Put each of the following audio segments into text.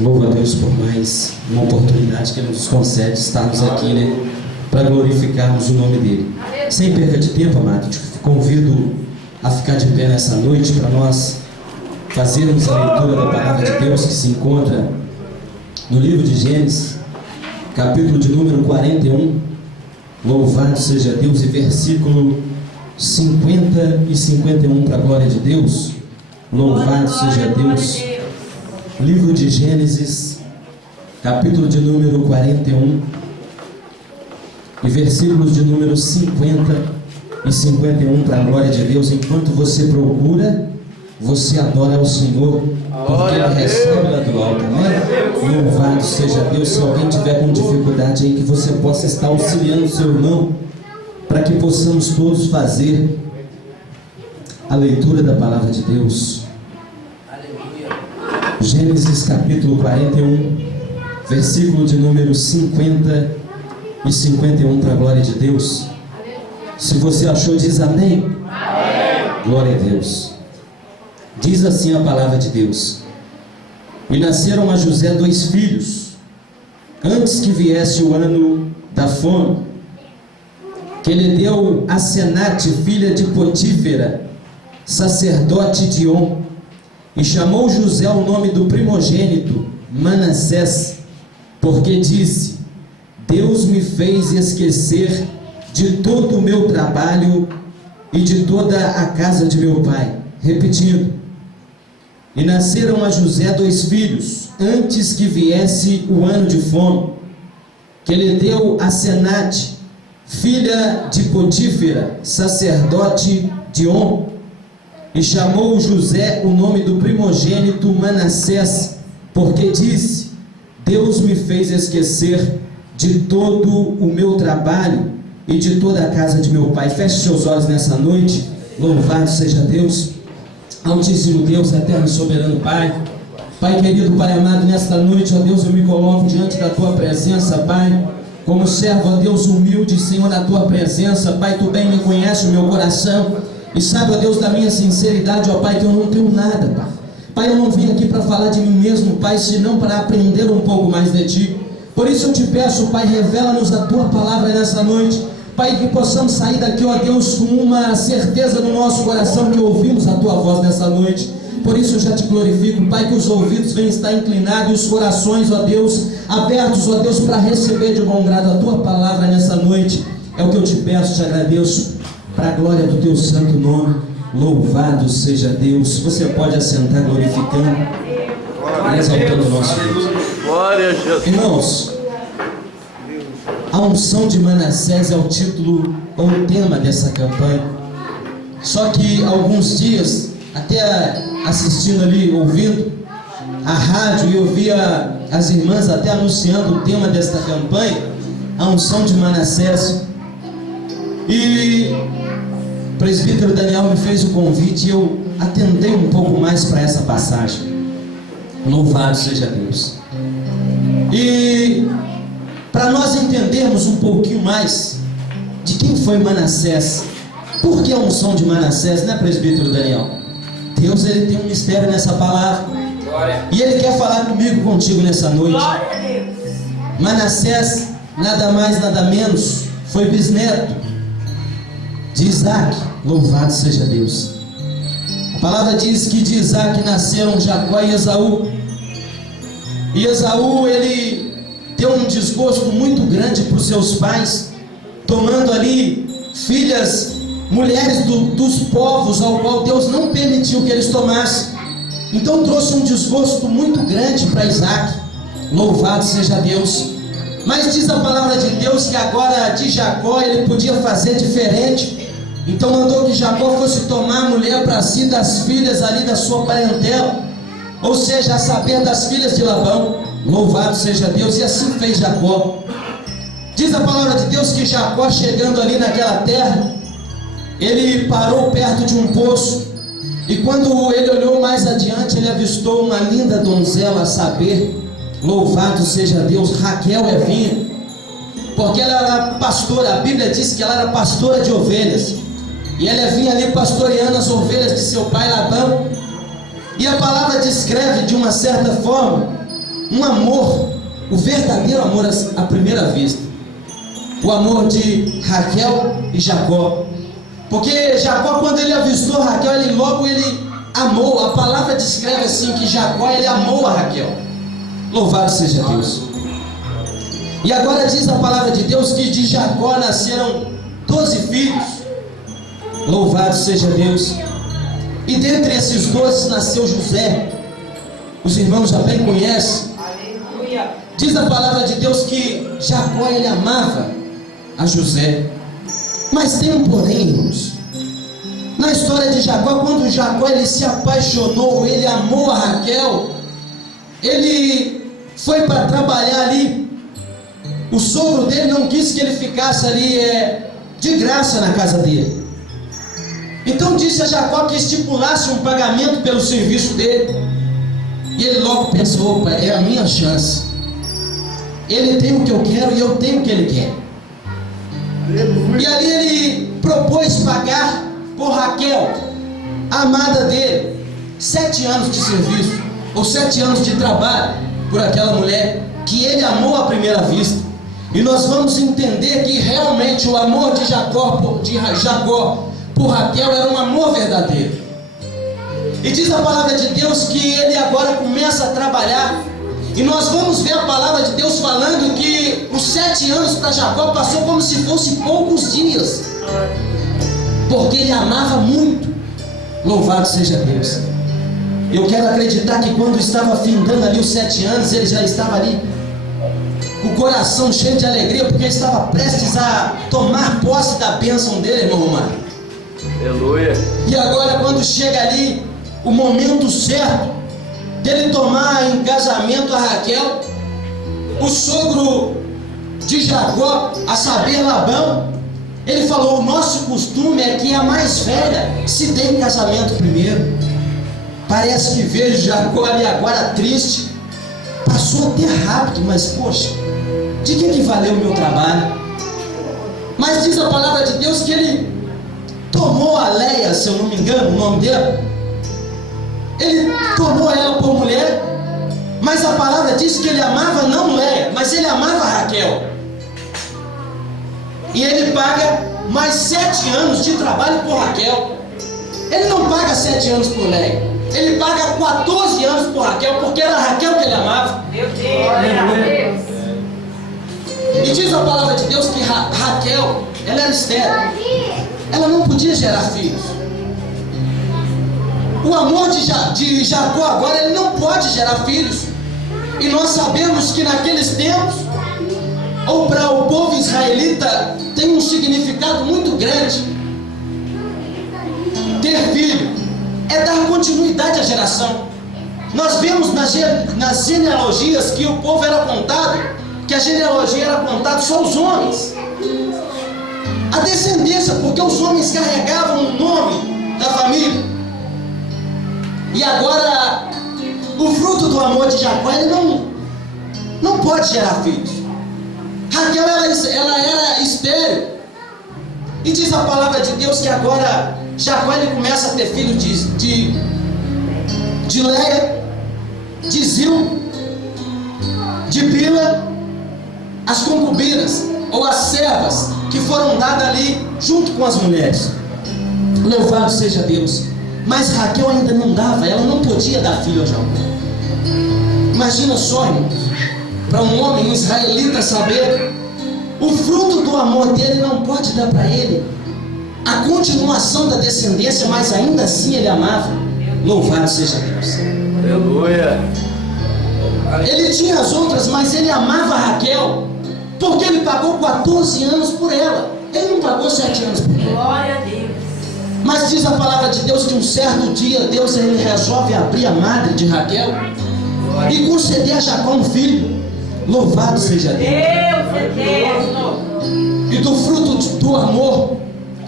Louvo a Deus por mais uma oportunidade que Ele nos concede estarmos aqui, né, para glorificarmos o nome dEle. Sem perda de tempo, amado, te convido a ficar de pé nessa noite para nós fazermos a leitura da palavra de Deus que se encontra no livro de Gênesis, capítulo de número 41. Louvado seja Deus, e versículo 50 e 51 para a glória de Deus. Louvado seja Deus. Livro de Gênesis, capítulo de número 41 e versículos de número 50 e 51 para a glória de Deus. Enquanto você procura, você adora ao Senhor, porque Ele recebe lá do alto, né? Louvado seja Deus. Se alguém tiver com dificuldade aí, que você possa estar auxiliando o seu irmão, para que possamos todos fazer a leitura da palavra de Deus. Gênesis capítulo 41, versículo de número 50 e 51 para a glória de Deus. Se você achou, diz amém. Amém. Glória a Deus. Diz assim a palavra de Deus: e nasceram a José 2 filhos, antes que viesse o ano da fome, que ele deu a Senate, filha de Potífera, sacerdote de On, e chamou José o nome do primogênito, Manassés, porque disse: Deus me fez esquecer de todo o meu trabalho e de toda a casa de meu pai. Repetindo: e nasceram a José 2 filhos, antes que viesse o ano de fome, que ele deu a Senate, filha de Potífera, sacerdote de On, e chamou José o nome do primogênito Manassés, porque disse: Deus me fez esquecer de todo o meu trabalho e de toda a casa de meu pai. Feche seus olhos nessa noite. Louvado seja Deus. Altíssimo Deus, eterno e soberano Pai, Pai querido, Pai amado, nesta noite, ó Deus, eu me coloco diante da Tua presença, Pai, como servo, ó Deus, humilde, Senhor, na Tua presença. Pai, Tu bem me conhece o meu coração e sabe, ó Deus, da minha sinceridade, ó Pai, que eu não tenho nada, Pai. Pai, eu não vim aqui para falar de mim mesmo, Pai, senão para aprender um pouco mais de Ti. Por isso eu te peço, Pai, revela-nos a Tua palavra nessa noite. Pai, que possamos sair daqui, ó Deus, com uma certeza no nosso coração que ouvimos a Tua voz nessa noite. Por isso eu já te glorifico, Pai, que os ouvidos venham estar inclinados e os corações, ó Deus, abertos, ó Deus, para receber de bom grado a Tua palavra nessa noite. É o que eu te peço, te agradeço, para a glória do Teu santo nome. Louvado seja Deus. Você pode assentar glorificando e exaltando o nosso Deus. Glória a Jesus. Irmãos, a unção de Manassés é o título ou o tema dessa campanha. Só que há alguns dias, até assistindo ali, ouvindo a rádio, e eu via as irmãs até anunciando o tema desta campanha, a unção de Manassés. E o presbítero Daniel me fez o convite e eu atendei um pouco mais para essa passagem. Louvado seja Deus. E para nós entendermos um pouquinho mais de quem foi Manassés, por que a unção de Manassés, né, presbítero Daniel? Deus, Ele tem um mistério nessa palavra. Glória. E Ele quer falar comigo, contigo nessa noite. Glória a Deus. Manassés, nada mais, nada menos, foi bisneto de Isaac. Louvado seja Deus. A palavra diz que de Isaac nasceram Jacó e Esaú. E Esaú, ele deu um desgosto muito grande para os seus pais, tomando ali filhas, mulheres dos povos ao qual Deus não permitiu que eles tomassem. Então trouxe um desgosto muito grande para Isaac. Louvado seja Deus. Mas diz a palavra de Deus que agora de Jacó ele podia fazer diferente. Então mandou que Jacó fosse tomar a mulher para si das filhas ali da sua parentela, ou seja, a saber, das filhas de Labão. Louvado seja Deus. E assim fez Jacó. Diz a palavra de Deus que Jacó, chegando ali naquela terra, ele parou perto de um poço, e quando ele olhou mais adiante, ele avistou uma linda donzela, a saber, louvado seja Deus, Raquel Evinha, porque ela era pastora. A Bíblia diz que ela era pastora de ovelhas, e ela vinha ali pastoreando as ovelhas de seu pai Labão. E a palavra descreve de uma certa forma um amor, o verdadeiro amor à primeira vista. O amor de Raquel e Jacó. Porque Jacó, quando ele avistou Raquel, ele amou. A palavra descreve assim, que Jacó, ele amou a Raquel. Louvado seja Deus. E agora diz a palavra de Deus que de Jacó nasceram 12 filhos. Louvado seja Deus. E dentre esses 12 nasceu José. Os irmãos já bem conhecem. Diz a palavra de Deus que Jacó, ele amava a José. Mas tem um porém, irmãos. Na história de Jacó, quando Jacó ele se apaixonou, ele amou a Raquel, ele foi para trabalhar ali. O sogro dele não quis que ele ficasse ali de graça na casa dele. Então disse a Jacó que estipulasse um pagamento pelo serviço dele. E ele logo pensou: opa, é a minha chance. Ele tem o que eu quero e eu tenho o que ele quer. E ali ele propôs pagar por Raquel, a amada dele, 7 anos de serviço, ou 7 anos de trabalho por aquela mulher que ele amou à primeira vista. E nós vamos entender que realmente o amor de Jacó por Raquel era um amor verdadeiro. E diz a palavra de Deus que ele agora começa a trabalhar. E nós vamos ver a palavra de Deus falando que os 7 anos para Jacó passou como se fosse poucos dias, porque ele amava muito. Louvado seja Deus. Eu quero acreditar que quando estava findando ali os 7 anos, ele já estava ali com o coração cheio de alegria, porque ele estava prestes a tomar posse da bênção dele, irmão Romário. Aleluia. E agora, quando chega ali o momento certo dele tomar em casamento a Raquel, o sogro de Jacó, a saber, Labão, ele falou: o nosso costume é que a mais velha se dê em casamento primeiro. Parece que vejo Jacó ali agora triste. Passou até rápido, mas poxa, de que valeu o meu trabalho? Mas diz a palavra de Deus que ele tomou a Leia, se eu não me engano, o nome dela. Ele tomou ela por mulher, mas a palavra diz que ele amava não Leia, mas ele amava Raquel. E ele paga mais 7 anos de trabalho por Raquel. Ele não paga 7 anos por Leia, ele paga 14 anos por Raquel, porque era a Raquel que ele amava. Meu Deus. E diz a palavra de Deus que Raquel, ela era estéril, ela não podia gerar filhos. O amor de Jacó agora, ele não pode gerar filhos. E nós sabemos que naqueles tempos, ou para o povo israelita, tem um significado muito grande. Ter filho é dar continuidade à geração. Nós vemos nas genealogias que o povo era contado, que a genealogia era contada só os homens, a descendência, porque os homens carregavam o nome da família. E agora, o fruto do amor de Jacó, ele não pode gerar filhos. Raquel, ela era estéril. E diz a palavra de Deus que agora Jacó, ele começa a ter filho de Leia, de Zil, de Bila, as concubinas, ou as servas, que foram dadas ali junto com as mulheres. Louvado seja Deus. Mas Raquel ainda não dava, ela não podia dar filho a Jacó. Imagina só, irmãos, para um homem, um israelita, saber o fruto do amor dele não pode dar para ele a continuação da descendência, mas ainda assim ele amava. Louvado seja Deus. Aleluia. Ele tinha as outras, mas ele amava Raquel, porque ele pagou 14 anos por ela. Ele não pagou 7 anos por ela. Glória a Deus. Mas diz a palavra de Deus que um certo dia Deus ele resolve abrir a madre de Raquel e conceder a Jacó um filho. Louvado seja Deus. Deus eterno. E do fruto do amor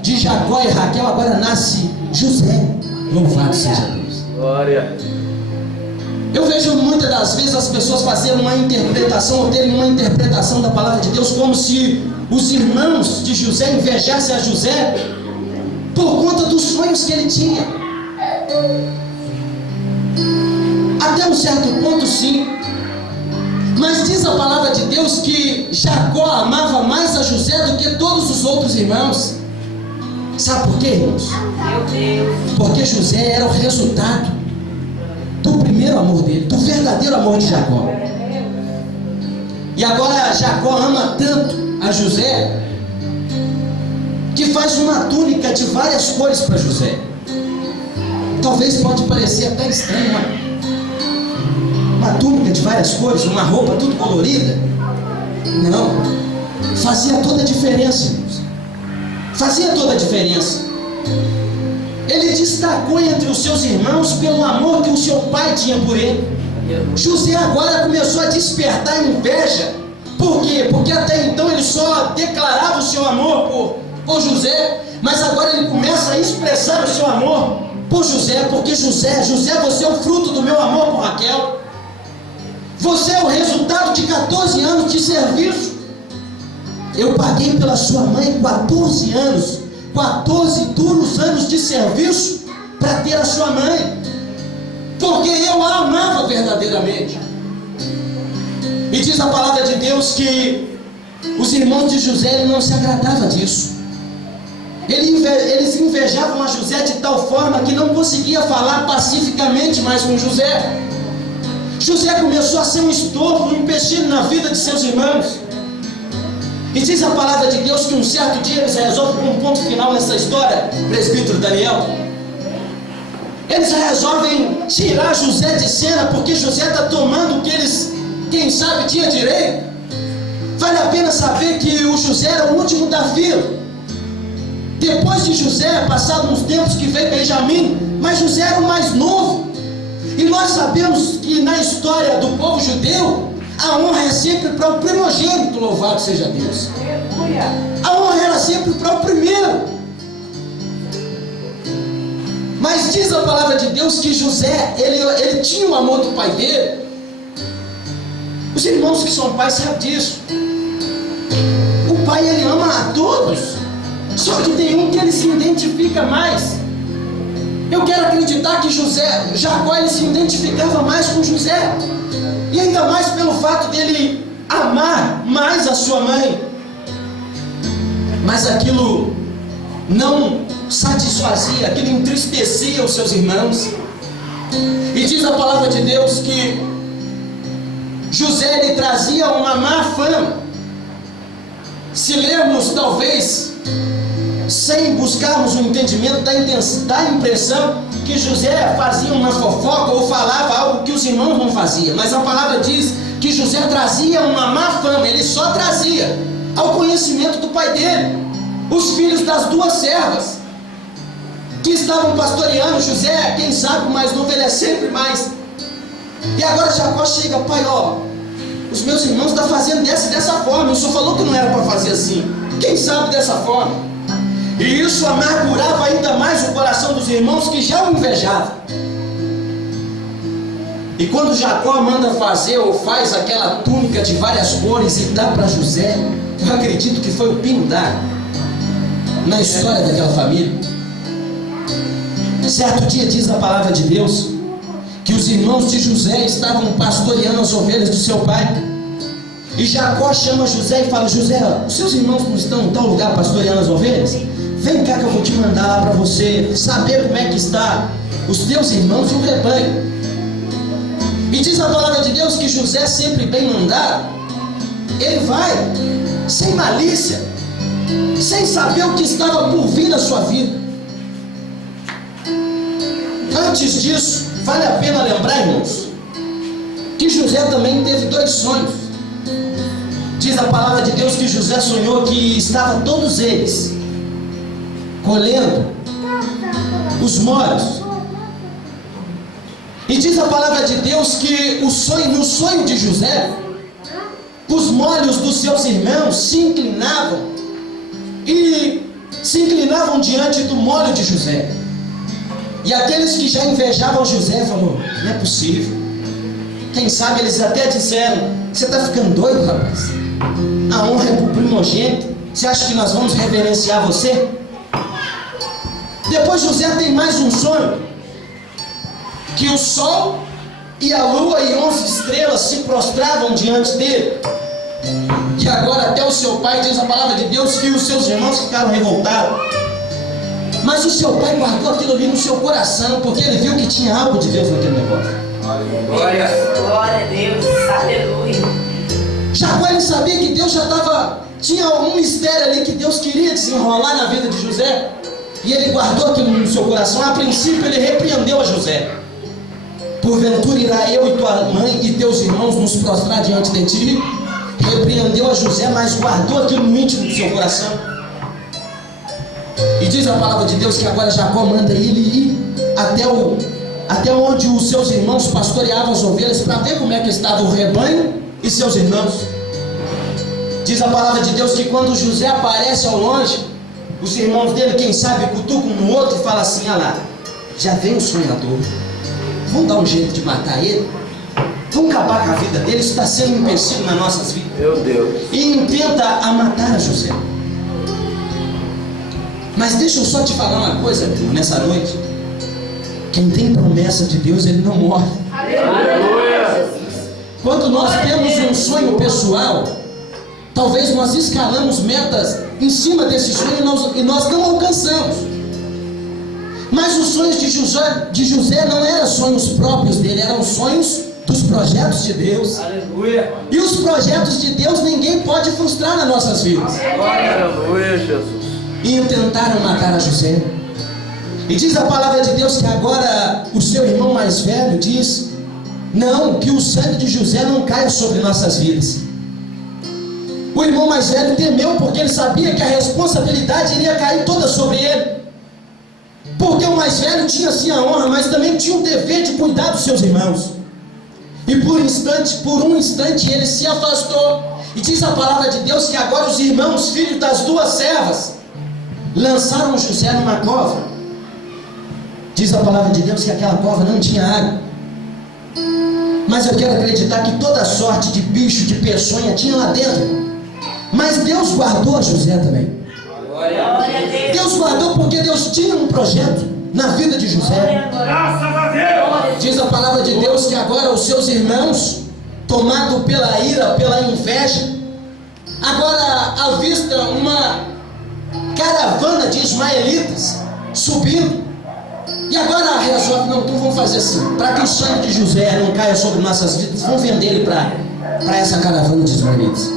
de Jacó e Raquel agora nasce José. Louvado seja Deus. Glória. Eu vejo muitas das vezes as pessoas fazerem uma interpretação, ou terem uma interpretação da palavra de Deus, como se os irmãos de José invejassem a José por conta dos sonhos que ele tinha. Até um certo ponto, sim. Deus que Jacó amava mais a José do que todos os outros irmãos. Sabe por quê, irmãos? Meu Deus. Porque José era o resultado do primeiro amor dele, do verdadeiro amor de Jacó. E agora Jacó ama tanto a José que faz uma túnica de várias cores para José. Talvez pode parecer até estranho, uma túnica de várias cores, uma roupa tudo colorida. Não, fazia toda a diferença, irmãos. Fazia toda a diferença. Ele destacou entre os seus irmãos pelo amor que o seu pai tinha por ele. José agora começou a despertar inveja. Por quê? Porque até então ele só declarava o seu amor por José, mas agora ele começa a expressar o seu amor por José, porque José, você é o fruto do meu amor por Raquel. Você é o resultado de 14 anos de serviço. Eu paguei pela sua mãe 14 anos, 14 duros anos de serviço para ter a sua mãe, porque eu a amava verdadeiramente. E diz a palavra de Deus que os irmãos de José não se agradavam disso. Eles invejavam a José de tal forma que não conseguia falar pacificamente mais com José. José começou a ser um estorvo, um empecilho na vida de seus irmãos. E diz a palavra de Deus que um certo dia eles resolvem pôr um ponto final nessa história, presbítero Daniel. Eles resolvem tirar José de cena, porque José está tomando o que eles, quem sabe, tinha direito. Vale a pena saber que o José era o último da fila. Depois de José, passado uns tempos que veio Benjamim, mas José era o mais novo. E nós sabemos que na história do povo judeu, a honra é sempre para o primogênito, louvado seja Deus. A honra era sempre para o primeiro. Mas diz a palavra de Deus que José, ele tinha o amor do pai dele. Os irmãos que são pais sabem disso. O pai, ele ama a todos, só que tem um que ele se identifica mais. Eu quero acreditar que Jacó, ele se identificava mais com José, e ainda mais pelo fato dele amar mais a sua mãe. Mas aquilo não satisfazia, aquilo entristecia os seus irmãos. E diz a palavra de Deus que José, ele trazia uma má fama. Se lermos, talvez, sem buscarmos o entendimento, dá a impressão que José fazia uma fofoca ou falava algo que os irmãos não faziam. Mas a palavra diz que José trazia uma má fama. Ele só trazia ao conhecimento do pai dele os filhos das duas servas que estavam pastoreando. José, quem sabe o mais novo, ele é sempre mais. E agora Jacó chega: pai, ó, os meus irmãos estão fazendo dessa forma. O senhor falou que não era para fazer assim. Quem sabe dessa forma? E isso amargurava ainda mais o coração dos irmãos que já o invejavam. E quando Jacó manda fazer ou faz aquela túnica de várias cores e dá para José, eu acredito que foi o pingo d'água na história daquela família. Certo dia, diz a palavra de Deus que os irmãos de José estavam pastoreando as ovelhas do seu pai. E Jacó chama José e fala: José, os seus irmãos não estão em tal lugar pastoreando as ovelhas? Vem cá que eu vou te mandar lá para você saber como é que está os teus irmãos e o rebanho. E diz a palavra de Deus que José, sempre bem mandado, ele vai sem malícia, sem saber o que estava por vir na sua vida. Antes disso, vale a pena lembrar, irmãos, que José também teve 2 sonhos. Diz a palavra de Deus que José sonhou que estava todos eles colhendo os molhos. E diz a palavra de Deus que no sonho de José, os molhos dos seus irmãos se inclinavam diante do molho de José. E aqueles que já invejavam José falaram: não é possível. Quem sabe eles até disseram: você está ficando doido, rapaz? A honra é para o primogênito. Você acha que nós vamos reverenciar você? Depois José tem mais um sonho, que o sol e a lua e 11 estrelas se prostravam diante dele. que agora até o seu pai, diz a palavra de Deus, que os seus irmãos ficaram revoltados. Mas o seu pai guardou aquilo ali no seu coração, porque ele viu que tinha algo de Deus naquele negócio. Glória. Glória a Deus. Aleluia. Jacó, ele sabia que Deus tinha um mistério ali que Deus queria desenrolar na vida de José. E ele guardou aquilo no seu coração. A princípio ele repreendeu a José. Porventura irá eu e tua mãe e teus irmãos nos prostrar diante de ti? Repreendeu a José, mas guardou aquilo no íntimo do seu coração. E diz a palavra de Deus que agora Jacó manda ele ir até onde os seus irmãos pastoreavam as ovelhas, para ver como é que estava o rebanho e seus irmãos. Diz a palavra de Deus que quando José aparece ao longe, os irmãos dele, quem sabe, cutucam um no outro e falam assim: ah lá, já vem o sonhador, vamos dar um jeito de matar ele, vamos acabar com a vida dele, isso está sendo um empecilho nas nossas vidas. Meu Deus. E intenta a matar a José. Mas deixa eu só te falar uma coisa, meu irmão, nessa noite. Quem tem promessa de Deus, ele não morre. Aleluia. Quando nós temos um sonho pessoal, talvez nós escalamos metas em cima desse sonho e nós não alcançamos. Mas os sonhos de José não eram sonhos próprios dele, eram sonhos dos projetos de Deus. Aleluia. E os projetos de Deus ninguém pode frustrar nas nossas vidas. Aleluia, Jesus. E tentaram matar a José. E diz a palavra de Deus que agora o seu irmão mais velho diz: não, que o sangue de José não caia sobre nossas vidas. O irmão mais velho temeu, porque ele sabia que a responsabilidade iria cair toda sobre ele. Porque o mais velho tinha sim a honra, mas também tinha o dever de cuidar dos seus irmãos. E por um instante ele se afastou. E diz a palavra de Deus que agora os irmãos, filhos das duas servas, lançaram José numa cova. Diz a palavra de Deus que aquela cova não tinha água. Mas eu quero acreditar que toda sorte de bicho, de peçonha tinha lá dentro. Mas Deus guardou José também. Glória a Deus. Deus guardou porque Deus tinha um projeto na vida de José. Graças a Deus. Diz a palavra de Deus que agora os seus irmãos, tomados pela ira, pela inveja, agora avista uma caravana de ismaelitas subindo. E agora resolve: não, então vamos fazer assim, para que o sangue de José não caia sobre nossas vidas, vamos vender ele para essa caravana de ismaelitas.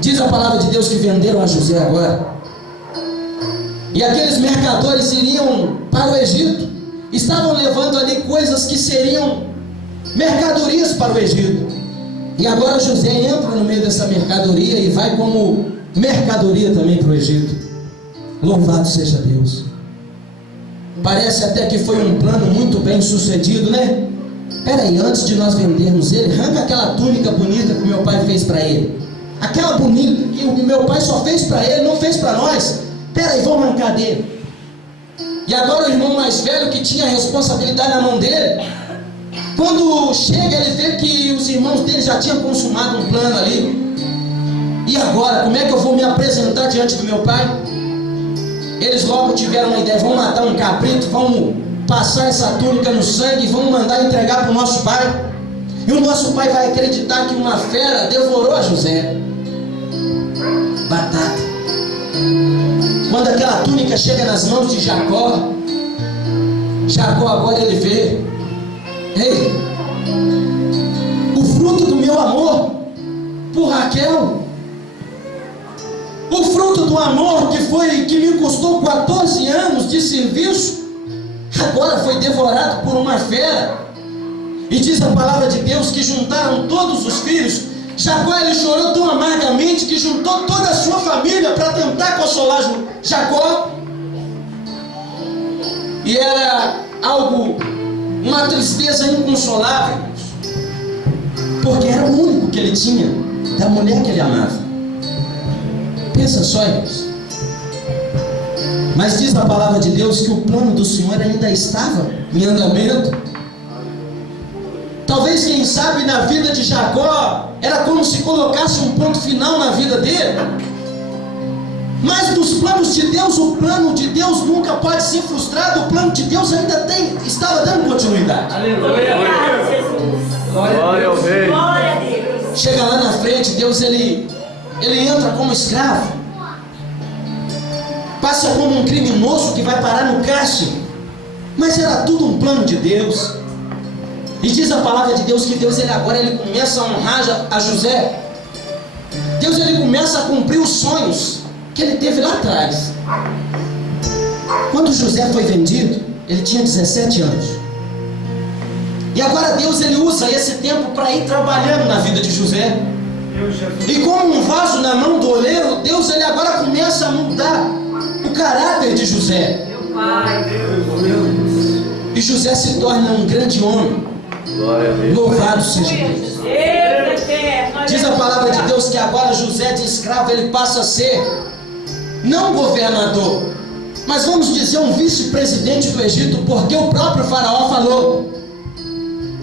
Diz a palavra de Deus que venderam a José agora. E aqueles mercadores iriam para o Egito, estavam levando ali coisas que seriam mercadorias para o Egito. E agora José entra no meio dessa mercadoria e vai como mercadoria também para o Egito. Louvado seja Deus. Parece até que foi um plano muito bem sucedido, né? Peraí, antes de nós vendermos ele, arranca aquela túnica bonita que o meu pai fez para ele. Aquela bonita que o meu pai só fez para ele, não fez para nós. Peraí, vamos arrancar dele. E agora o irmão mais velho, que tinha a responsabilidade na mão dele, quando chega ele vê que os irmãos dele já tinham consumado um plano ali. E agora, como é que eu vou me apresentar diante do meu pai? Eles logo tiveram uma ideia: vamos matar um cabrito, vamos passar essa túnica no sangue e vamos mandar entregar para o nosso pai. E o nosso pai vai acreditar que uma fera devorou a José. Batata. Quando aquela túnica chega nas mãos de Jacó, Jacó agora ele vê: ei, o fruto do meu amor por Raquel, o fruto do amor que me custou 14 anos de serviço, agora foi devorado por uma fera. E diz a palavra de Deus que juntaram todos os filhos. Jacó, ele chorou tão amargamente que juntou toda a sua família para tentar consolar Jacó. E era algo, uma tristeza inconsolável, porque era o único que ele tinha da mulher que ele amava. Pensa só, irmãos. Mas diz a palavra de Deus que o plano do Senhor ainda estava em andamento. Talvez, quem sabe, na vida de Jacó era como se colocasse um ponto final na vida dele. Mas nos planos de Deus, o plano de Deus nunca pode ser frustrado. O plano de Deus ainda estava dando continuidade. Aleluia. Obrigado, Jesus. Glória ao Rei. Glória a Deus. Chega lá na frente, repente Deus ele entra como escravo, passa como um criminoso que vai parar no cárcere, mas era tudo um plano de Deus. E diz a palavra de Deus que Deus agora começa a honrar a José. Deus ele começa a cumprir os sonhos que ele teve lá atrás. Quando José foi vendido, ele tinha 17 anos. E agora Deus ele usa esse tempo para ir trabalhando na vida de José. E como um vaso na mão do oleiro, Deus ele agora começa a mudar o caráter de José. Meu pai. E José se torna um grande homem. Louvado seja Deus. Diz a palavra de Deus que agora José de escravo ele passa a ser não governador, mas vamos dizer um vice-presidente do Egito, porque o próprio faraó falou: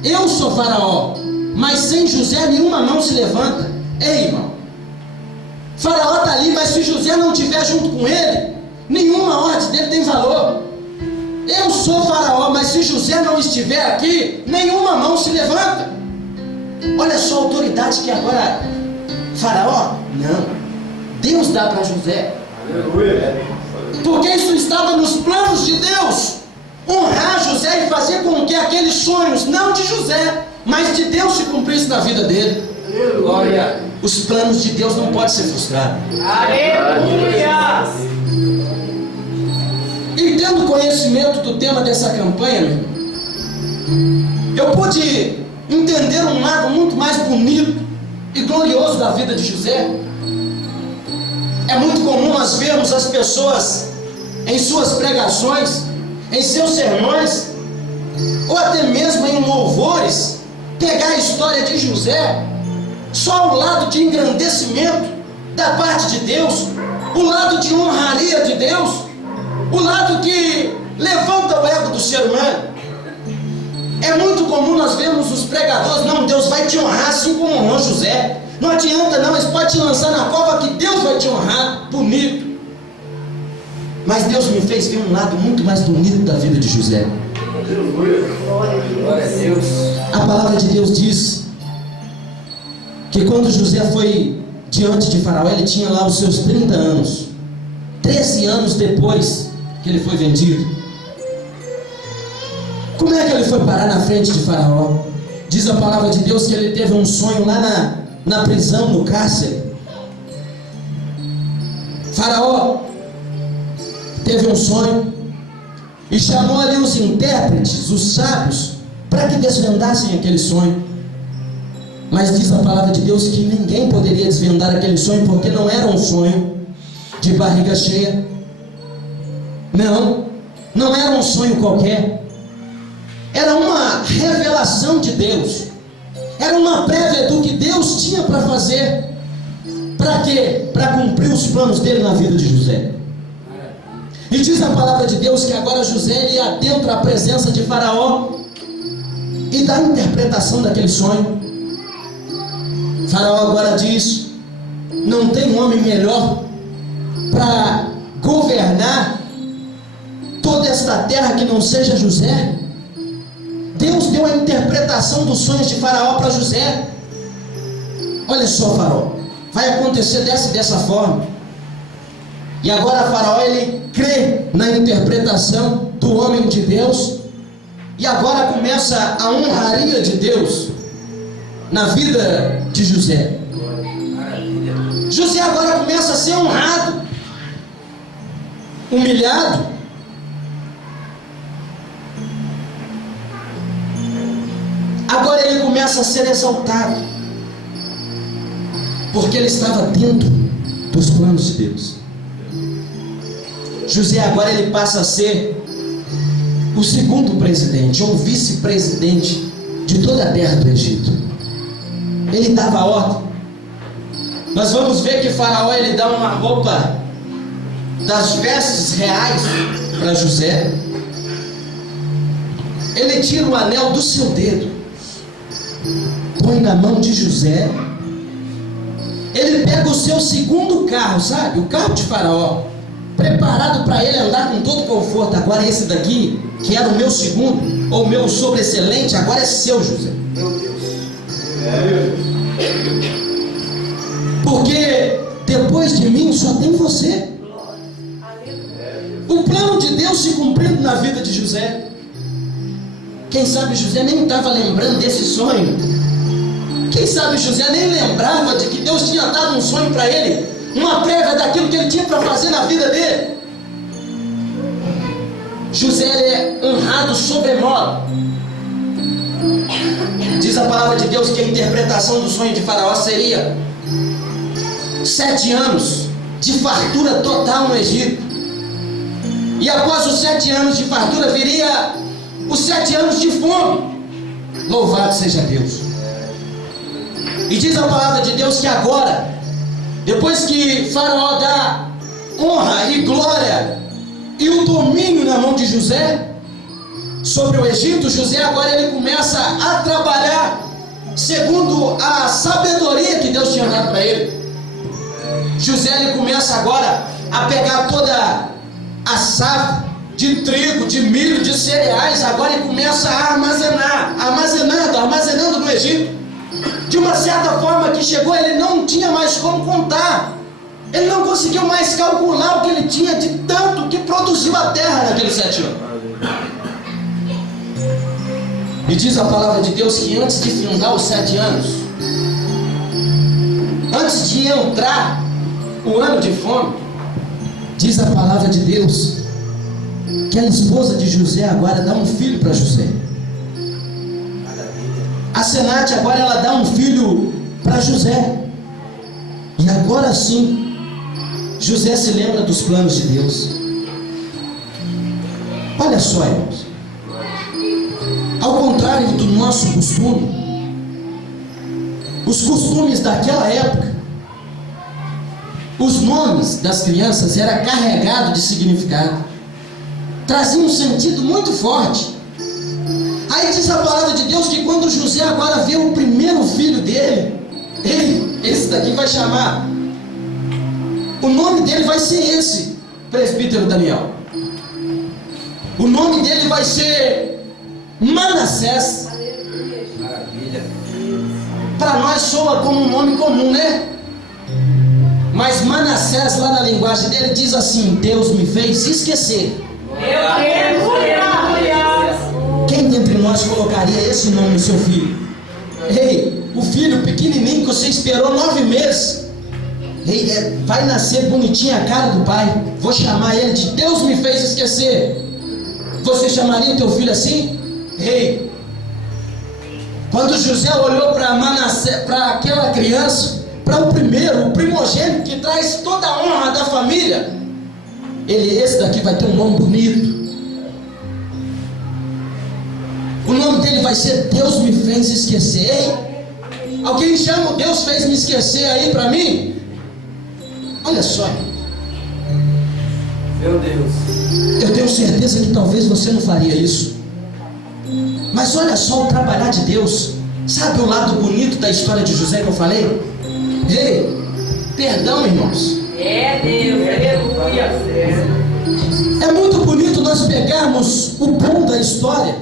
eu sou faraó, mas sem José nenhuma mão se levanta. Ei, irmão, faraó está ali, mas se José não estiver junto com ele, nenhuma ordem dele tem valor. Eu sou faraó, mas se José não estiver aqui, nenhuma mão se levanta. Olha só a autoridade que agora faraó, não, Deus dá para José. Porque isso estava nos planos de Deus, honrar José e fazer com que aqueles sonhos, não de José, mas de Deus, se cumprissem na vida dele. Glória. Os planos de Deus não podem ser frustrados. Aleluia. E tendo conhecimento do tema dessa campanha, meu irmão, eu pude entender um lado muito mais bonito e glorioso da vida de José. É muito comum nós vermos as pessoas em suas pregações, em seus sermões, ou até mesmo em louvores, pegar a história de José, só o lado de engrandecimento da parte de Deus, o lado de honraria de Deus, o lado que levanta o ego do ser humano. É muito comum nós vermos os pregadores: não, Deus vai te honrar assim como honrou José. Não adianta não, eles podem te lançar na cova que Deus vai te honrar. Bonito. Mas Deus me fez ver um lado muito mais bonito da vida de José. Glória a Deus. A palavra de Deus diz que quando José foi diante de Faraó, ele tinha lá os seus 30 anos. 13 anos depois que ele foi vendido. Como é que ele foi parar na frente de Faraó? Diz a palavra de Deus que ele teve um sonho lá na prisão, no cárcere. Faraó teve um sonho e chamou ali os intérpretes, os sábios, para que desvendassem aquele sonho. Mas diz a palavra de Deus que ninguém poderia desvendar aquele sonho, porque não era um sonho de barriga cheia. Não era um sonho qualquer. Era uma revelação de Deus. Era uma prévia do que Deus tinha para fazer. Para quê? Para cumprir os planos dele na vida de José. E diz a palavra de Deus que agora José ele adentra a presença de Faraó e dá a interpretação daquele sonho. Faraó agora diz: não tem um homem melhor para governar toda esta terra que não seja José. Deus deu a interpretação dos sonhos de Faraó para José. Olha só, Faraó, vai acontecer dessa forma. E agora Faraó ele crê na interpretação do homem de Deus, e agora começa a honraria de Deus na vida de José. José agora começa a ser honrado, humilhado. Agora ele começa a ser exaltado, porque ele estava dentro dos planos de Deus. José agora ele passa a ser o segundo presidente, ou vice-presidente de toda a terra do Egito. Ele dava ordem. Nós vamos ver que Faraó ele dá uma roupa das vestes reais para José. Ele tira o anel do seu dedo, põe na mão de José. Ele pega o seu segundo carro, sabe? O carro de Faraó, preparado para ele andar com todo conforto. Agora esse daqui, que era o meu segundo, ou o meu sobreexcelente, agora é seu, José. Meu Deus. porque depois de mim só tem você. O plano de Deus se cumprindo na vida de José. Quem sabe José nem estava lembrando desse sonho. Quem sabe José nem lembrava de que Deus tinha dado um sonho para ele, uma prévia daquilo que ele tinha para fazer na vida dele. José é honrado sobremodo. Diz a palavra de Deus que a interpretação do sonho de Faraó seria 7 anos de fartura total no Egito. E após os 7 anos de fartura viria os 7 anos de fome. Louvado seja Deus. E diz a palavra de Deus que agora, depois que Faraó dá honra e glória e o domínio na mão de José sobre o Egito, José agora ele começa a trabalhar segundo a sabedoria que Deus tinha dado para ele. José ele começa agora a pegar toda a safra de trigo, de milho, de cereais, agora ele começa a armazenando no Egito. De uma certa forma que chegou, ele não tinha mais como contar. Ele não conseguiu mais calcular o que ele tinha de tanto que produziu a terra naqueles 7 anos. E diz a palavra de Deus que antes de findar os 7 anos, antes de entrar o ano de fome, diz a palavra de Deus que a esposa de José agora dá um filho para José. A Senate agora ela dá um filho para José. E agora sim, José se lembra dos planos de Deus. Olha só, irmãos. Ao contrário do nosso costume, os costumes daquela época, os nomes das crianças eram carregados de significado, traziam um sentido muito forte. Aí diz a palavra de Deus que quando José agora vê o primeiro filho dele, esse daqui vai chamar, o nome dele vai ser esse, presbítero Daniel. O nome dele vai ser Manassés. Maravilha. Para nós soa como um nome comum, né? Mas Manassés, lá na linguagem dele, diz assim: Deus me fez esquecer. Quem dentre nós colocaria esse nome no seu filho? O filho pequenininho que você esperou 9 meses, vai nascer bonitinho a cara do pai. Vou chamar ele de Deus me fez esquecer. Você chamaria o teu filho assim? Quando José olhou para Manassés, para aquela criança, para o primogênito que traz toda a honra da família, esse daqui vai ter um nome bonito. O nome dele vai ser Deus me fez esquecer. Alguém chama o Deus fez me esquecer aí para mim? Olha só. Meu Deus. Eu tenho certeza que talvez você não faria isso. Mas olha só o trabalhar de Deus. Sabe o lado bonito da história de José que eu falei? Perdão, irmãos. Deus, aleluia. É muito bonito nós pegarmos o bom da história,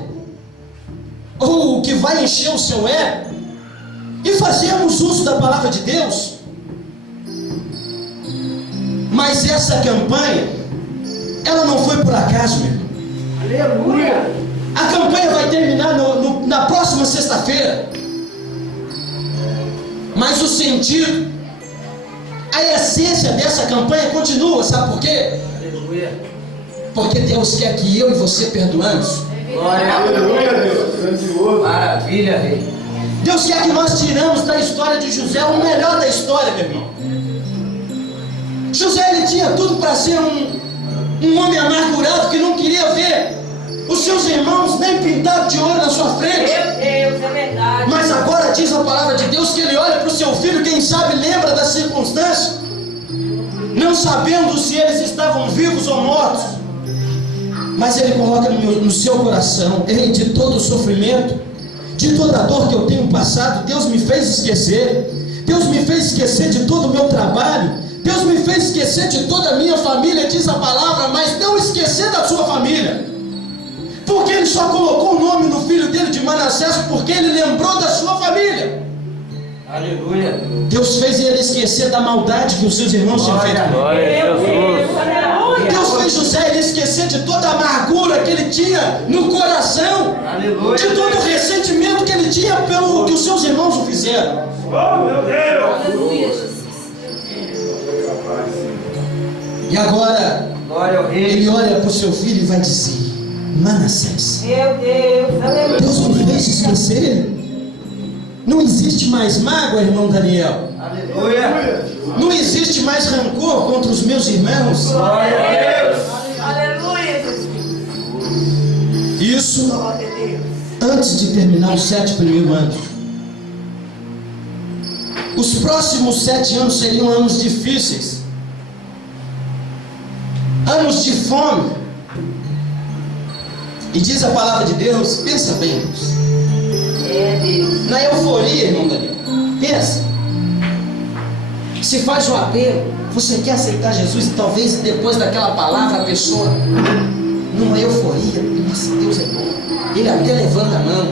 ou o que vai encher o seu ego, e fazermos uso da palavra de Deus. Mas essa campanha, ela não foi por acaso, meu irmão. Aleluia. A campanha vai terminar na próxima sexta-feira. Mas o sentido, a essência dessa campanha continua. Sabe por quê? Aleluia. Porque Deus quer que eu e você perdoamos. Glória a Deus. Maravilha, rei. Deus quer que nós tiramos da história de José o melhor da história, meu irmão. José, ele tinha tudo para ser um homem amargurado que não queria ver os seus irmãos nem pintados de ouro na sua frente. Meu Deus, é verdade. Mas agora diz a palavra de Deus que ele olha para o seu filho, quem sabe lembra da circunstância, não sabendo se eles estavam vivos ou mortos, mas ele coloca no seu coração: de todo o sofrimento, de toda a dor que eu tenho passado, Deus me fez esquecer. Deus me fez esquecer de todo o meu trabalho. Deus me fez esquecer de toda a minha família, diz a palavra, mas não esquecer da sua família. Porque ele só colocou o nome no filho dele de Manassés porque ele lembrou da sua família. Aleluia. Deus fez ele esquecer da maldade que os seus irmãos tinham feito. Glória a Deus. Aleluia. Deus fez José ele esquecer de toda a amargura que ele tinha no coração, Aleluia. de todo o ressentimento que ele tinha pelo que os seus irmãos o fizeram. Oh, meu Deus! Aleluia, Jesus. E agora Glória ao Rei. ele olha para o seu filho e vai dizer: Manassés, Meu Deus. Aleluia. Deus me fez esquecer. Não existe mais mágoa, irmão Daniel. Aleluia. Não existe mais rancor contra os meus irmãos. Glória a Deus. Aleluia, Jesus. Isso Glória a Deus. antes de terminar os 7 primeiros anos. Os próximos 7 anos seriam anos difíceis, anos de fome. E diz a palavra de Deus, pensa bem, irmãos, É Deus. na euforia, irmão Daniel, pensa, se faz o apelo, você quer aceitar Jesus e talvez depois daquela palavra a pessoa, numa euforia, nossa, Deus é bom, ele até levanta a mão,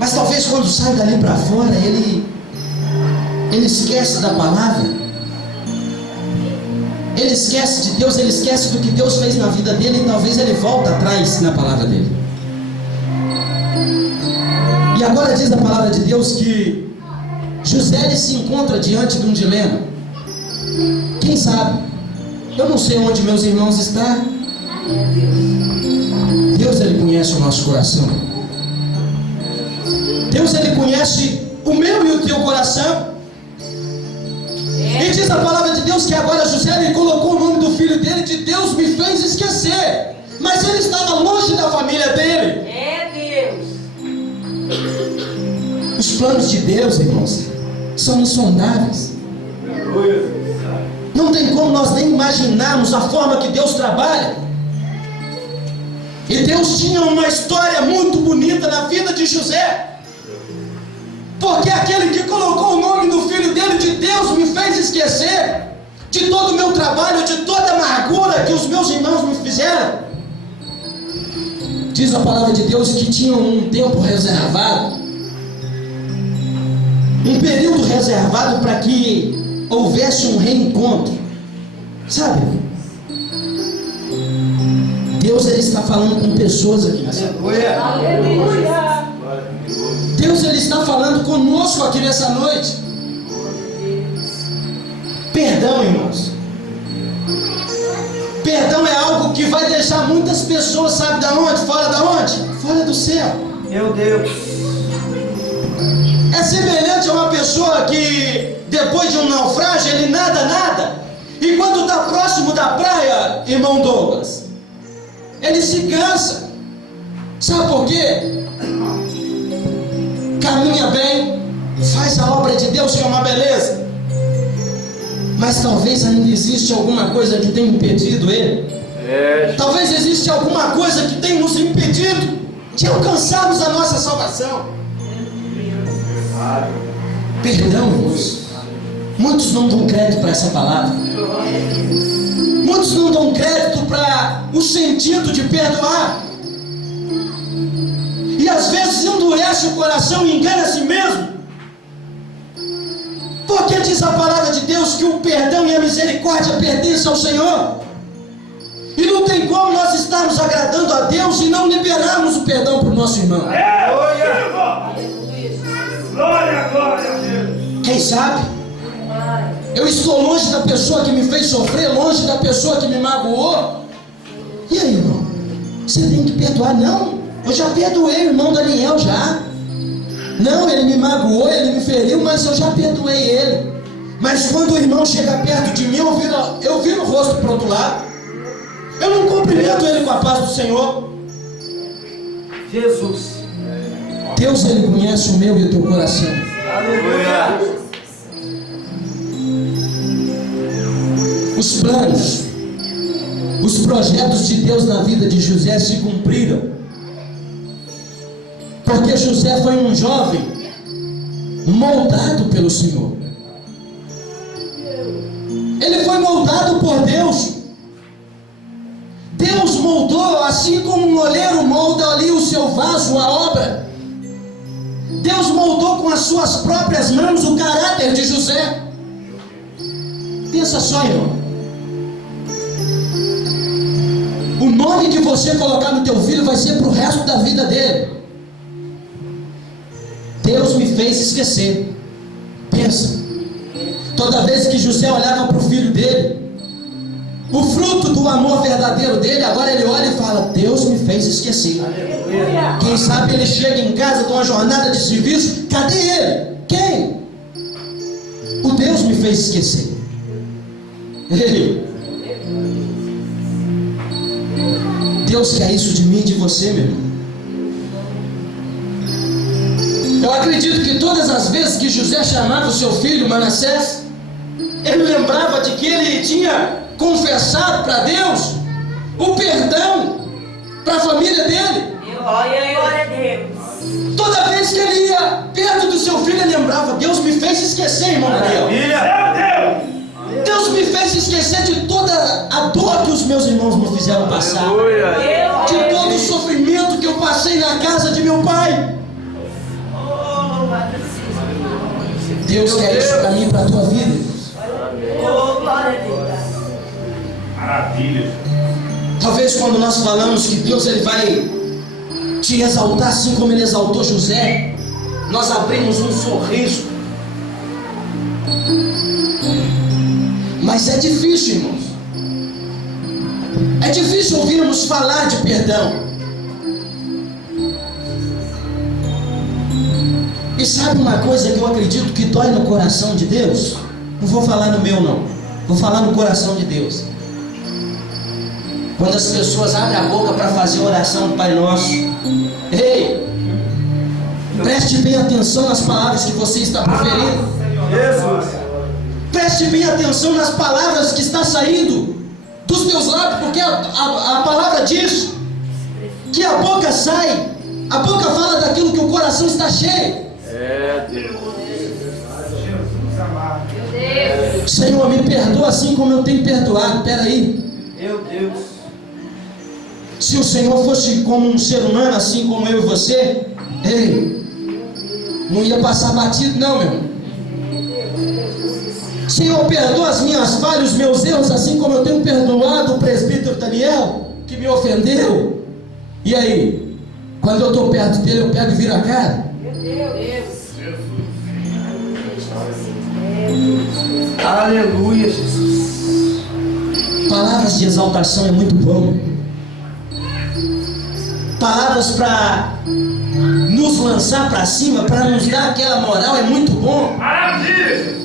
mas talvez quando sai dali para fora, ele esquece da palavra, ele esquece de Deus, ele esquece do que Deus fez na vida dele e talvez ele volta atrás na palavra dele. E agora diz a palavra de Deus que José ele se encontra diante de um dilema. Quem sabe? Eu não sei onde meus irmãos estão. Deus ele conhece o nosso coração. Deus ele conhece o meu e o teu coração. E diz a palavra de Deus que agora José ele colocou o nome do filho dele de Deus me fez esquecer. Mas ele estava longe da família dele. É Deus. Os planos de Deus, irmãos, são insondáveis. Não tem como nós nem imaginarmos a forma que Deus trabalha. E Deus tinha uma história muito bonita na vida de José. Porque aquele que colocou o nome do filho dele de Deus me fez esquecer de todo o meu trabalho, de toda a amargura que os meus irmãos me fizeram. Diz a palavra de Deus que tinha um tempo reservado, um período reservado para que houvesse um reencontro. Sabe? Deus ele está falando com pessoas aqui nessa noite. Aleluia. Aleluia. Deus ele está falando conosco aqui nessa noite. Perdão, irmãos. Perdão é algo que vai deixar muitas pessoas, sabe da onde? Fora da onde? Fora do céu. Meu Deus. É semelhante a uma pessoa que depois de um naufrágio ele nada. E quando está próximo da praia, irmão Douglas, ele se cansa. Sabe por quê? Caminha bem, faz a obra de Deus que é uma beleza, mas talvez ainda existe alguma coisa que tem impedido ele. Talvez existe alguma coisa que tem nos impedido de alcançarmos a nossa salvação. Perdão, irmãos. Muitos não dão crédito para essa palavra. Muitos não dão crédito para o sentido de perdoar. E às vezes endurece o coração e engana a si mesmo. Porque diz a palavra de Deus que o perdão e a misericórdia pertencem ao Senhor. E não tem como nós estarmos agradando a Deus e não liberarmos o perdão para o nosso irmão. Glória, glória a Deus. Quem sabe? Eu estou longe da pessoa que me fez sofrer, longe da pessoa que me magoou. E aí, irmão? Você tem que perdoar? Não. Eu já perdoei o irmão Daniel já. Não, ele me magoou, ele me feriu, mas eu já perdoei ele. Mas quando o irmão chega perto de mim, eu viro o rosto para o outro lado. Eu não cumprimento ele com a paz do Senhor. Jesus. Deus ele conhece o meu e o teu coração. Aleluia. Os planos, os projetos de Deus na vida de José se cumpriram. Porque José foi um jovem moldado pelo Senhor. Ele foi moldado por Deus. Deus moldou, assim como um oleiro molda ali o seu vaso, a obra. Deus moldou com as suas próprias mãos o caráter de José. Pensa só, irmão. O nome que você colocar no teu filho vai ser para o resto da vida dele. Deus me fez esquecer. Pensa. Toda vez que José olhava para o filho dele, o fruto do amor verdadeiro dele, agora ele olha e fala: Deus me fez esquecer. Quem sabe ele chega em casa de uma jornada de serviço, cadê ele? Quem? O Deus me fez esquecer. Ele. Deus quer isso de mim e de você, meu irmão. Eu acredito que todas as vezes que José chamava o seu filho Manassés, ele lembrava de que ele tinha confessado para Deus o perdão para a família dele. Glória a Deus. Toda vez que ele ia perto do seu filho, ele lembrava: Deus me fez esquecer, irmão Daniel. Meu Deus! Deus me fez esquecer de toda a dor que os meus irmãos me fizeram passar, de todo o sofrimento que eu passei na casa de meu pai. Deus quer isso para mim e para a tua vida. Glória a Deus. Maravilha. Talvez quando nós falamos que Deus ele vai te exaltar assim como ele exaltou José, nós abrimos um sorriso. Mas é difícil, irmãos. É difícil ouvirmos falar de perdão. E sabe uma coisa que eu acredito que dói no coração de Deus? Não vou falar no meu não, vou falar no coração de Deus. Quando as pessoas abrem a boca para fazer oração do Pai Nosso, ei, preste bem atenção nas palavras que você está proferindo. Jesus. Preste bem atenção nas palavras que está saindo dos teus lábios, porque a palavra diz que a boca sai, a boca fala daquilo que o coração está cheio. Senhor, me perdoa assim como eu tenho perdoado. Peraí. Meu Deus. Se o Senhor fosse como um ser humano, assim como eu e você, ei, não ia passar batido não, meu irmão. Senhor, perdoa as minhas falhas, os meus erros, assim como eu tenho perdoado o presbítero Daniel, que me ofendeu. E aí, quando eu estou perto dele, eu pego e viro a cara? Aleluia, Jesus. Palavras de exaltação é muito bom. Palavras para nos lançar para cima, para nos dar aquela moral é muito bom. Maravilha!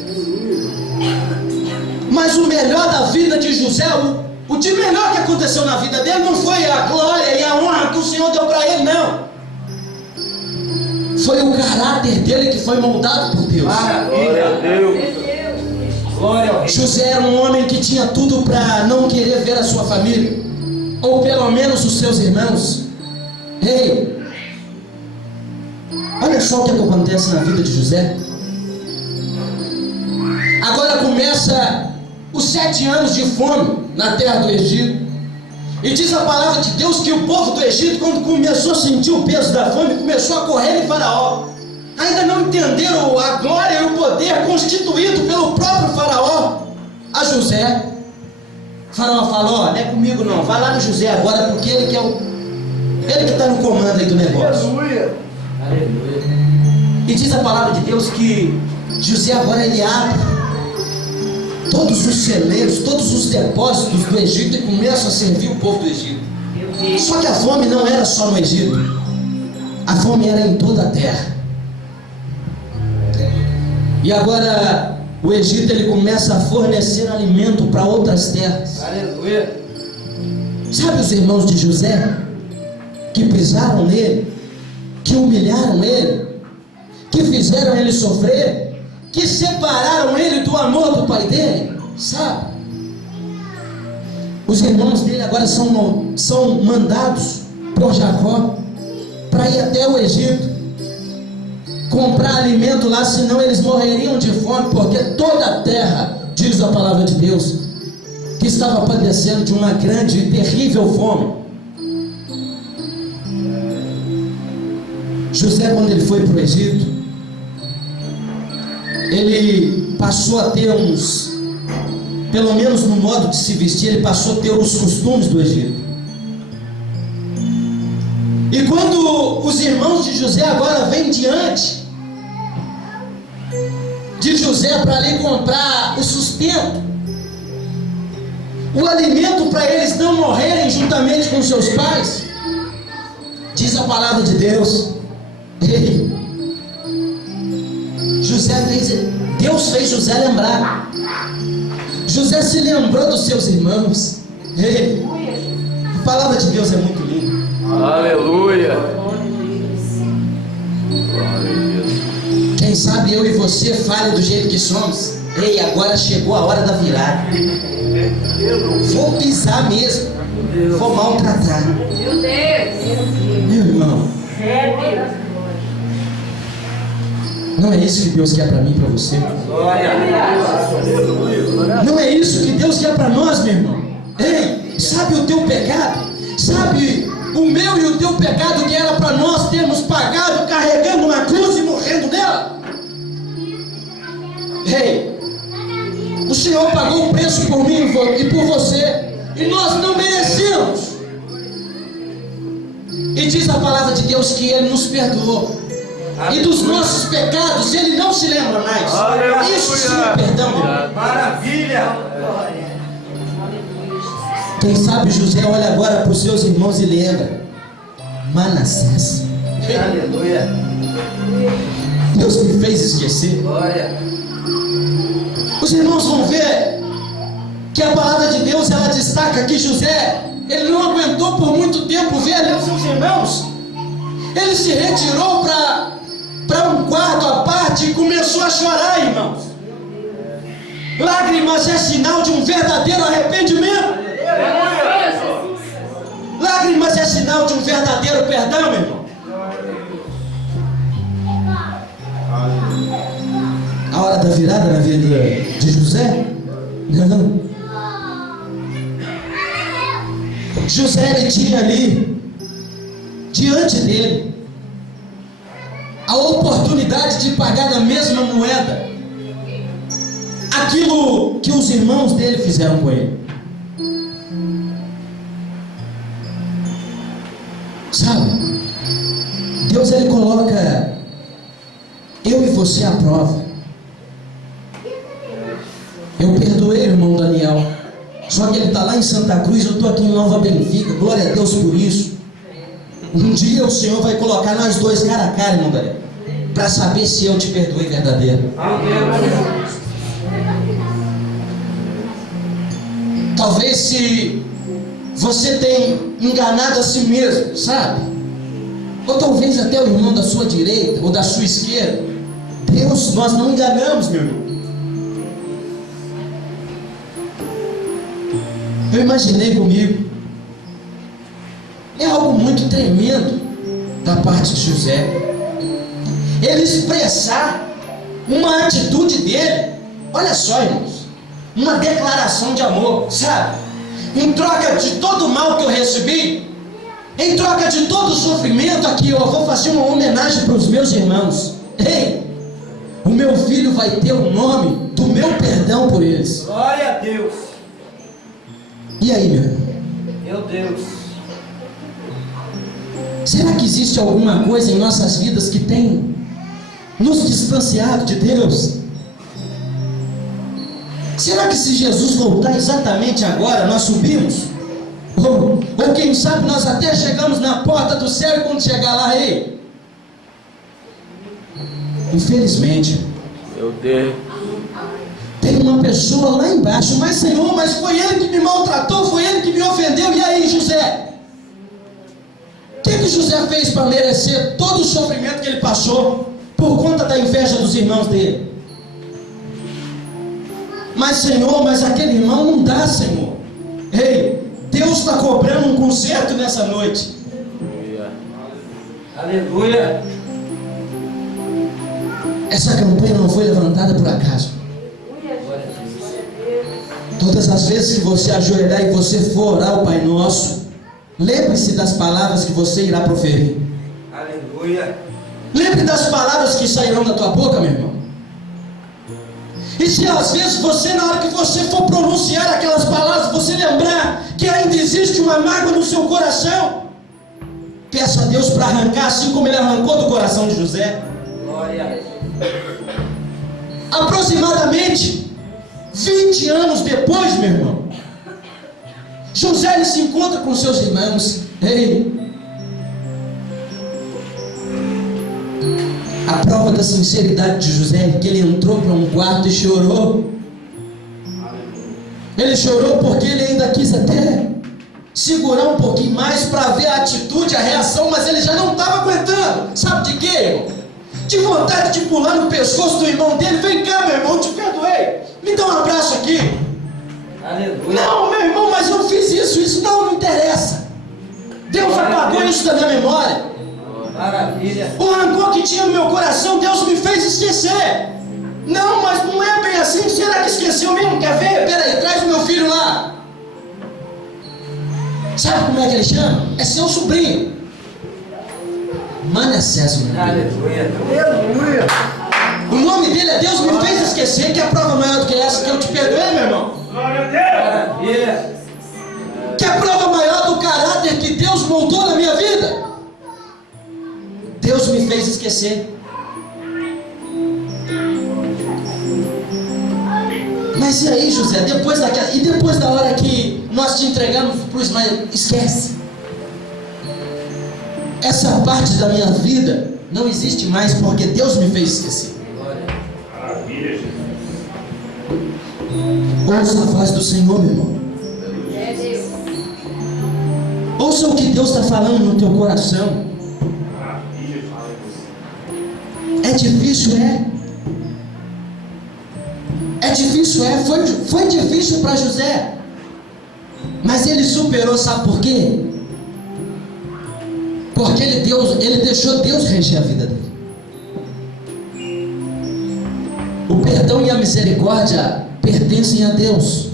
Mas o melhor da vida de José, o de melhor que aconteceu na vida dele, não foi a glória e a honra que o Senhor deu para ele, não. Foi o caráter dele que foi moldado por Deus. Glória a Deus. Glória ao Rei. José era um homem que tinha tudo para não querer ver a sua família, ou pelo menos os seus irmãos. Ei, olha só o que acontece na vida de José. Agora começa os 7 anos de fome na terra do Egito. E diz a palavra de Deus que o povo do Egito, quando começou a sentir o peso da fome, começou a correr em Faraó. Ainda não entenderam a glória e o poder constituído pelo próprio Faraó a José. Faraó falou: ó, não é comigo não, vai lá no José agora, porque ele que é ele que está no comando aí do negócio. Aleluia. E diz a palavra de Deus que José agora ele abre todos os celeiros, todos os depósitos do Egito e começa a servir o povo do Egito. Só que a fome não era só no Egito, a fome era em toda a terra. E agora o Egito ele começa a fornecer alimento para outras terras. Aleluia. Sabe os irmãos de José que pisaram nele, que humilharam ele, que fizeram ele sofrer, que separaram ele do amor do pai dele? Sabe? Os irmãos dele agora são mandados por Jacó para ir até o Egito comprar alimento lá, senão eles morreriam de fome, porque toda a terra, diz a palavra de Deus, que estava padecendo de uma grande e terrível fome. José, quando ele foi para o Egito, ele passou a ter pelo menos no modo de se vestir, ele passou a ter os costumes do Egito. E quando os irmãos de José agora vêm diante de José para ali comprar o sustento, o alimento para eles não morrerem juntamente com seus pais, diz a palavra de Deus, Deus fez José lembrar. José se lembrou dos seus irmãos. A palavra de Deus é muito linda. Aleluia. Quem sabe eu e você falem do jeito que somos. Ei, agora chegou a hora da virada. Vou pisar mesmo. Vou maltratar. Meu Deus. Meu irmão, não é isso que Deus quer para mim e para você. Não é isso que Deus quer para nós, meu irmão. Ei, sabe o teu pecado? Sabe o meu e o teu pecado que era para nós termos pagado carregando na cruz e morrendo nela? Ei, o Senhor pagou o preço por mim e por você, e nós não merecemos. E diz a palavra de Deus que Ele nos perdoou. E dos nossos pecados Ele não se lembra mais. Aleluia. Isso sim é perdão, meu irmão. Maravilha. Quem sabe José olha agora para os seus irmãos e lembra: Manassés, Aleluia. Deus me fez esquecer. Glória. Os irmãos vão ver que a palavra de Deus, ela destaca que José, ele não aguentou por muito tempo ver ali os seus irmãos. Ele se retirou para um quarto à parte e começou a chorar, irmãos. Lágrimas é sinal de um verdadeiro arrependimento. Lágrimas é sinal de um verdadeiro perdão, meu irmão. A hora da virada na vida de José? Não. José, ele tinha ali diante dele a oportunidade de pagar da mesma moeda aquilo que os irmãos dele fizeram com ele. Sabe, Deus, ele coloca eu e você à prova. Eu perdoei o irmão Daniel, só que ele está lá em Santa Cruz, eu estou aqui em Nova Benfica. Glória a Deus por isso. Um dia o Senhor vai colocar nós dois cara a cara, irmão Daniel, para saber se eu te perdoei verdadeiro. Talvez se você tem enganado a si mesmo, sabe? Ou talvez até o irmão da sua direita ou da sua esquerda. Deus, nós não enganamos, meu irmão. Eu imaginei comigo, é algo muito tremendo da parte de José, ele expressar uma atitude dele. Olha só, irmãos, uma declaração de amor, sabe? Em troca de todo o mal que eu recebi, em troca de todo o sofrimento, aqui eu vou fazer uma homenagem para os meus irmãos. Ei, o meu filho vai ter o nome do meu perdão por eles. Glória a Deus. E aí, meu irmão? Meu Deus. Será que existe alguma coisa em nossas vidas que tem nos distanciado de Deus? Será que se Jesus voltar exatamente agora, nós subimos? Ou quem sabe nós até chegamos na porta do céu e quando chegar lá, ei? Infelizmente, Meu Deus. tem uma pessoa lá embaixo, mas Senhor, mas foi ele que me maltratou, foi ele que me ofendeu. E aí, José? O que José fez para merecer todo o sofrimento que ele passou por conta da inveja dos irmãos dele? Mas Senhor, mas aquele irmão não dá, Senhor. Ei, Deus está cobrando um conserto nessa noite. Aleluia. Essa campanha não foi levantada por acaso. Todas as vezes que você ajoelhar e você for orar o Pai Nosso, lembre-se das palavras que você irá proferir. Aleluia. Lembre das palavras que sairão da tua boca, meu irmão. E se às vezes você, na hora que você for pronunciar aquelas palavras, você lembrar que ainda existe uma mágoa no seu coração, peça a Deus para arrancar, assim como ele arrancou do coração de José. Glória. Aproximadamente 20 anos depois, meu irmão, José ele se encontra com seus irmãos. Ei, a prova da sinceridade de José é que ele entrou para um quarto e chorou. Ele chorou porque ele ainda quis até segurar um pouquinho mais para ver a atitude, a reação, mas ele já não estava aguentando. Sabe de quê, irmão? De vontade de pular no pescoço do irmão dele. Vem cá, meu irmão, eu te perdoei. Me dá um abraço aqui. Aleluia. Não, meu irmão, mas eu fiz isso não interessa. Deus apagou isso da minha memória. Maravilha. O rancor que tinha no meu coração, Deus me fez esquecer. Não, mas não é bem assim. Será que esqueceu mesmo? Quer ver? Peraí, traz o meu filho lá. Sabe como é que ele chama? É seu sobrinho, Manassés. Aleluia. Aleluia. O nome dele é Deus me fez esquecer. Que é a prova maior do que essa? Que eu te perdoei, meu irmão. Glória a Deus. Maravilha. Que é a prova maior do caráter que Deus moldou na minha vida. Deus me fez esquecer. Mas e aí, José? Depois da hora que nós te entregamos para o Ismael, esquece. Essa parte da minha vida não existe mais porque Deus me fez esquecer. Maravilha, Jesus. Ouça a voz do Senhor, meu irmão. É Deus. Ouça o que Deus está falando no teu coração. Maravilha, Jesus. É difícil, é. É difícil, é. Foi difícil para José. Mas ele superou, sabe por quê? Porque ele deixou Deus reger a vida dele. O perdão e a misericórdia pertencem a Deus.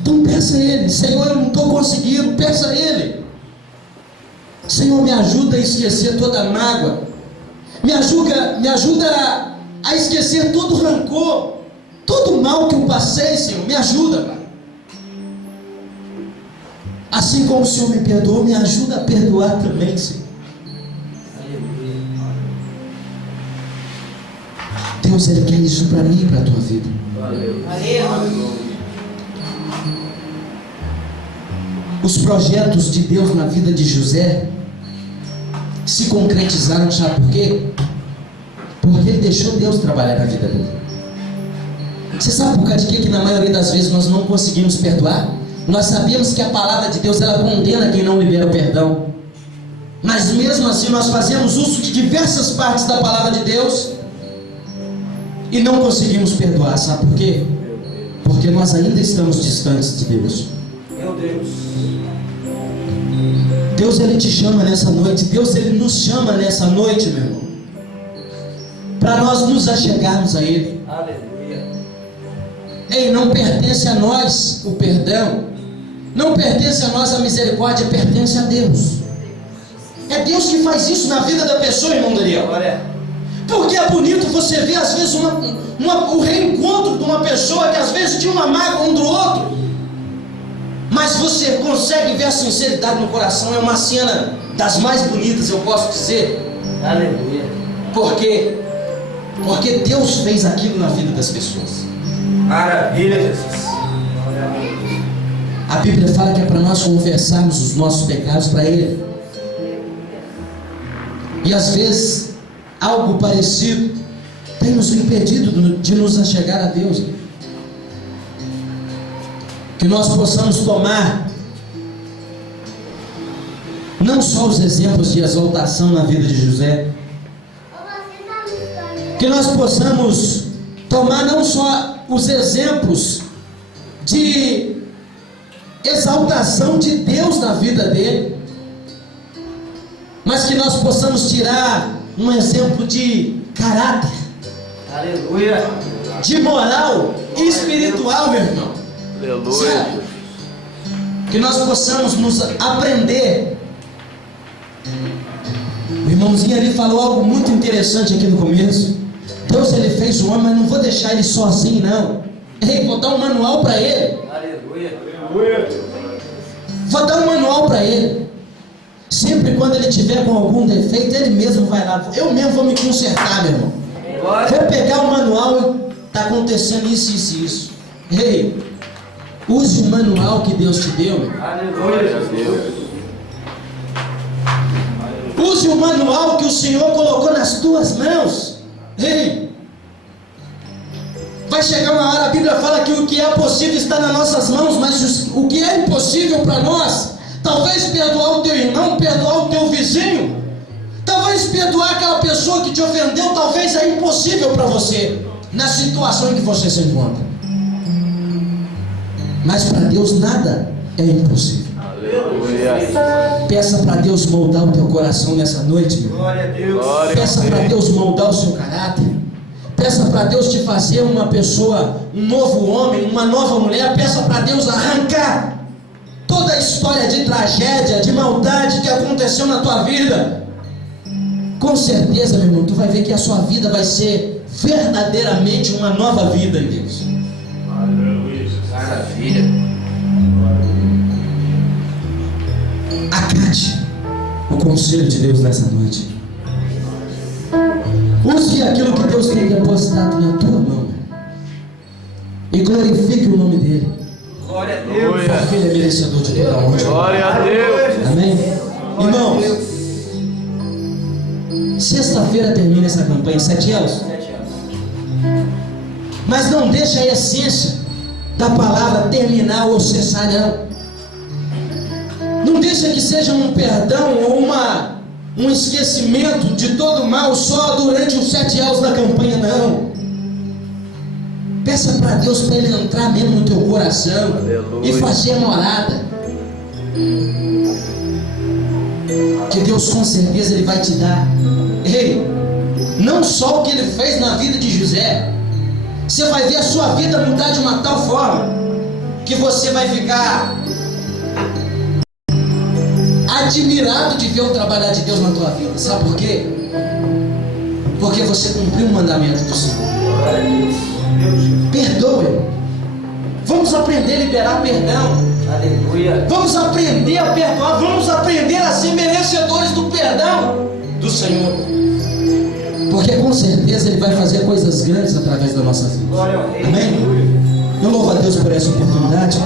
Então peça a Ele. Senhor, eu não estou conseguindo. Peça a Ele. Senhor, me ajuda a esquecer toda a mágoa. Me ajuda a esquecer todo o rancor, todo o mal que eu passei, Senhor. Me ajuda, Pai. Assim como o Senhor me perdoou, me ajuda a perdoar também, Senhor. Deus, Ele quer isso para mim e para a tua vida. Os projetos de Deus na vida de José se concretizaram, sabe por quê? Porque ele deixou Deus trabalhar na vida dele. Você sabe por causa de quê que na maioria das vezes nós não conseguimos perdoar? Nós sabemos que a palavra de Deus ela condena quem não libera o perdão, mas mesmo assim nós fazemos uso de diversas partes da palavra de Deus e não conseguimos perdoar. Sabe por quê? Porque nós ainda estamos distantes de Deus. Meu Deus. Deus, Ele te chama nessa noite. Deus, Ele nos chama nessa noite, meu irmão, para nós nos achegarmos a Ele. Aleluia. Ei, não pertence a nós o perdão, não pertence a nós a misericórdia, pertence a Deus. É Deus que faz isso na vida da pessoa, irmão Daniel. Glória. Porque é bonito você ver às vezes o reencontro de uma pessoa que às vezes tinha uma mágoa um do outro, mas você consegue ver a sinceridade no coração. É uma cena das mais bonitas, eu posso dizer. Aleluia. Por quê? Porque Deus fez aquilo na vida das pessoas. Maravilha, Jesus. A Bíblia fala que é para nós confessarmos os nossos pecados para Ele. E às vezes algo parecido tem nos impedido de nos achegar a Deus. Que nós possamos tomar não só os exemplos de exaltação na vida de José, que nós possamos tomar não só os exemplos de exaltação de Deus na vida dele, mas que nós possamos tirar um exemplo de caráter, Aleluia. de moral espiritual, meu irmão. Aleluia. Sabe? Que nós possamos nos aprender. O Irmãozinho ali falou algo muito interessante aqui no começo. Deus, ele fez o homem, mas não vou deixar ele sozinho, não. Ei, vou dar um manual para ele. Aleluia. Vou dar um manual para ele. Sempre quando ele tiver com algum defeito, ele mesmo vai lá. Eu mesmo vou me consertar, meu irmão. Vou pegar o manual e está acontecendo isso, isso, isso. Ei, use o manual que Deus te deu, meu. Aleluia. Use o manual que o Senhor colocou nas tuas mãos. Ei, vai chegar uma hora, a Bíblia fala que o que é possível está nas nossas mãos, mas o que é impossível para nós, talvez perdoar o teu irmão, perdoar o teu vizinho, talvez perdoar aquela pessoa que te ofendeu, talvez é impossível para você, na situação em que você se encontra. Mas para Deus nada é impossível. Peça para Deus moldar o teu coração nessa noite, meu. Glória a Deus. Peça para Deus moldar o seu caráter. Peça para Deus te fazer uma pessoa, um novo homem, uma nova mulher. Peça para Deus arrancar toda a história de tragédia, de maldade que aconteceu na tua vida. Com certeza, meu irmão, tu vai ver que a sua vida vai ser verdadeiramente uma nova vida em Deus. Aleluia. Maravilha. Acate o conselho de Deus nessa noite. Use aquilo que Deus tem depositado na tua mão e glorifique o nome dele, Glória a Deus. porque ele é merecedor de toda a honra. Glória a Deus. Amém? Irmãos, sexta-feira termina essa campanha, 7 anos. 7 anos. Mas não deixa a essência da palavra terminar ou cessar, não. Não deixa que seja um perdão ou um esquecimento de todo o mal só durante os 7 anos da campanha, não. Peça para Deus para ele entrar mesmo no teu coração. Aleluia. E fazer morada. Que Deus com certeza ele vai te dar. Ei, não só o que ele fez na vida de José. Você vai ver a sua vida mudar de uma tal forma que você vai ficar admirado de ver o trabalhar de Deus na tua vida. Sabe por quê? Porque você cumpriu o mandamento do Senhor. Perdoe. Vamos aprender a liberar perdão. Aleluia. Vamos aprender a perdoar. Vamos aprender a ser merecedores do perdão do Senhor. Porque com certeza Ele vai fazer coisas grandes através da nossa vida. Glória ao Rei. Amém? Eu louvo a Deus por essa oportunidade.